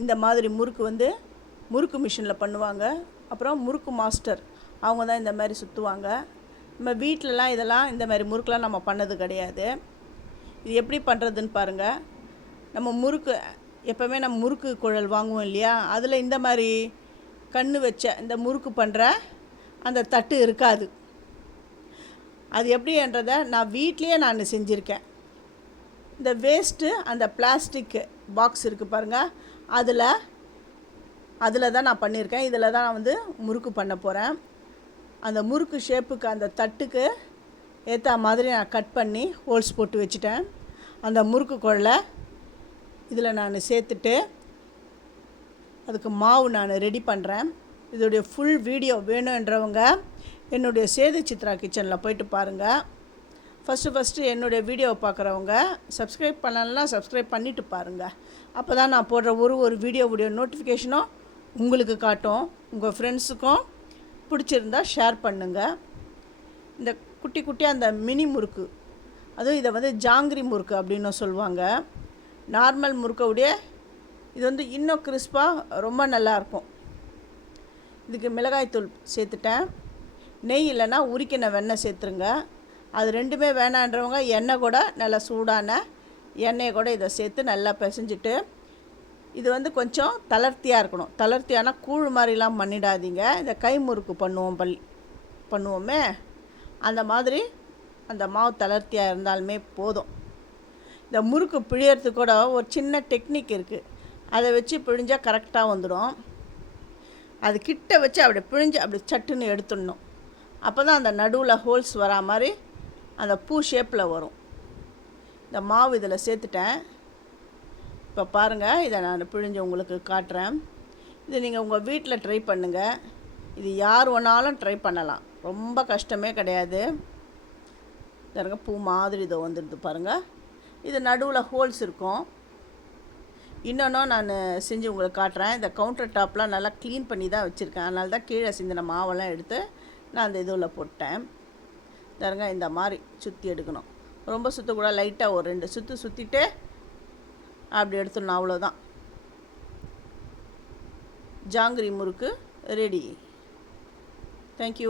இந்த மாதிரி முறுக்கு வந்து முறுக்கு மிஷினில் பண்ணுவாங்க. அப்புறம் முறுக்கு மாஸ்டர் அவங்க தான் இந்த மாதிரி சுற்றுவாங்க. நம்ம வீட்டிலலாம் இதெல்லாம் இந்த மாதிரி முறுக்கெலாம் நம்ம பண்ணது கிடையாது. இது எப்படி பண்ணுறதுன்னு பாருங்கள். நம்ம முறுக்கு எப்போவுமே நம்ம முறுக்கு குழல் வாங்குவோம் இல்லையா, அதில் இந்த மாதிரி கண்ணு வச்ச இந்த முறுக்கு பண்ணுற அந்த தட்டு இருக்காது. அது எப்படின்றதை நான் வீட்லேயே நான் செஞ்சுருக்கேன். இந்த வேஸ்ட்டு அந்த பிளாஸ்டிக் பாக்ஸ் இருக்குது பாருங்கள், அதில் தான் நான் பண்ணியிருக்கேன். இதில் தான் நான் வந்து முறுக்கு பண்ண போகிறேன். அந்த முறுக்கு ஷேப்புக்கு அந்த தட்டுக்கு ஏற்ற மாதிரி நான் கட் பண்ணி ஹோல்ஸ் போட்டு வச்சுட்டேன். அந்த முறுக்கு குழலை இதில் நான் சேர்த்துட்டு அதுக்கு மாவு நான் ரெடி பண்ணுறேன். இதோடைய ஃபுல் வீடியோ வேணுன்றவங்க என்னுடைய சேது சித்ரா கிச்சனில் போயிட்டு பாருங்கள். ஃபஸ்ட்டு என்னுடைய வீடியோவை பார்க்குறவங்க சப்ஸ்கிரைப் பண்ணலாம், சப்ஸ்கிரைப் பண்ணிவிட்டு பாருங்கள். அப்போ தான் நான் போடுற ஒரு வீடியோவுடைய நோட்டிஃபிகேஷனும் உங்களுக்கு காட்டும். உங்கள் ஃப்ரெண்ட்ஸுக்கும் பிடிச்சிருந்தா ஷேர் பண்ணுங்கள். இந்த குட்டி குட்டியாக அந்த மினி முறுக்கு, அதுவும் இதை வந்து ஜாங்கிரி முறுக்கு அப்படின்னு சொல்லுவாங்க. நார்மல் முறுக்கவுடைய இது வந்து இன்னும் கிறிஸ்பாக ரொம்ப நல்லாயிருக்கும். இதுக்கு மிளகாய்த்தூள் சேர்த்துட்டேன். நெய் இல்லைன்னா உரிக்கின வெண்ணெய் சேர்த்துருங்க. அது ரெண்டுமே வேணான்றவங்க எண்ணெய் கூட நல்லா சூடான எண்ணெயை கூட இதை சேர்த்து நல்லா பிசைஞ்சிட்டு, இது வந்து கொஞ்சம் தளர்த்தியாக இருக்கணும். தளர்த்தியான கூழ் மாதிரிலாம் பண்ணிடாதீங்க. இந்த கை முறுக்கு பண்ணுவோமே அந்த மாதிரி அந்த மாவு தளர்த்தியாக இருந்தாலுமே போதும். இந்த முறுக்கு பிழியறதுக்கு கூட ஒரு சின்ன டெக்னிக் இருக்குது. அதை வச்சு பிழிஞ்சால் கரெக்டாக வந்துடும். அது கிட்ட வச்சு அப்படி பிழிஞ்சு அப்படி சட்டுன்னு எடுத்துடணும். அப்போ தான் அந்த நடுவில் ஹோல்ஸ் வரா மாதிரி அந்த பூ ஷேப்பில் வரும். இந்த மாவு இதில் சேர்த்துட்டேன். இப்போ பாருங்கள், இதை நான் பிழிஞ்சு உங்களுக்கு காட்டுறேன். இது நீங்கள் உங்கள் வீட்டில் ட்ரை பண்ணுங்கள். இது யார் வேணாலும் ட்ரை பண்ணலாம், ரொம்ப கஷ்டமே கிடையாது. பாருங்கள், பூ மாதிரி இதை வந்துடுது பாருங்கள். இது நடுவில் ஹோல்ஸ் இருக்கும். இன்னொன்றும் நான் செஞ்சு உங்களுக்கு காட்டுறேன். இந்த கவுண்டர் டாப்லாம் நல்லா க்ளீன் பண்ணி தான் வச்சுருக்கேன். அதனால தான் கீழே சிந்தின மாவெல்லாம் எடுத்து நான் அந்த இதில் போட்டேன். பாருங்க, இந்த மாதிரி சுற்றி எடுக்கணும். ரொம்ப சுற்றக்கூட, லைட்டாக ஒரு 2 சுற்று சுற்றிட்டு அப்படி எடுத்துடணும். அவ்வளோதான். ஜாங்கிரி முறுக்கு ரெடி. தேங்க்யூ.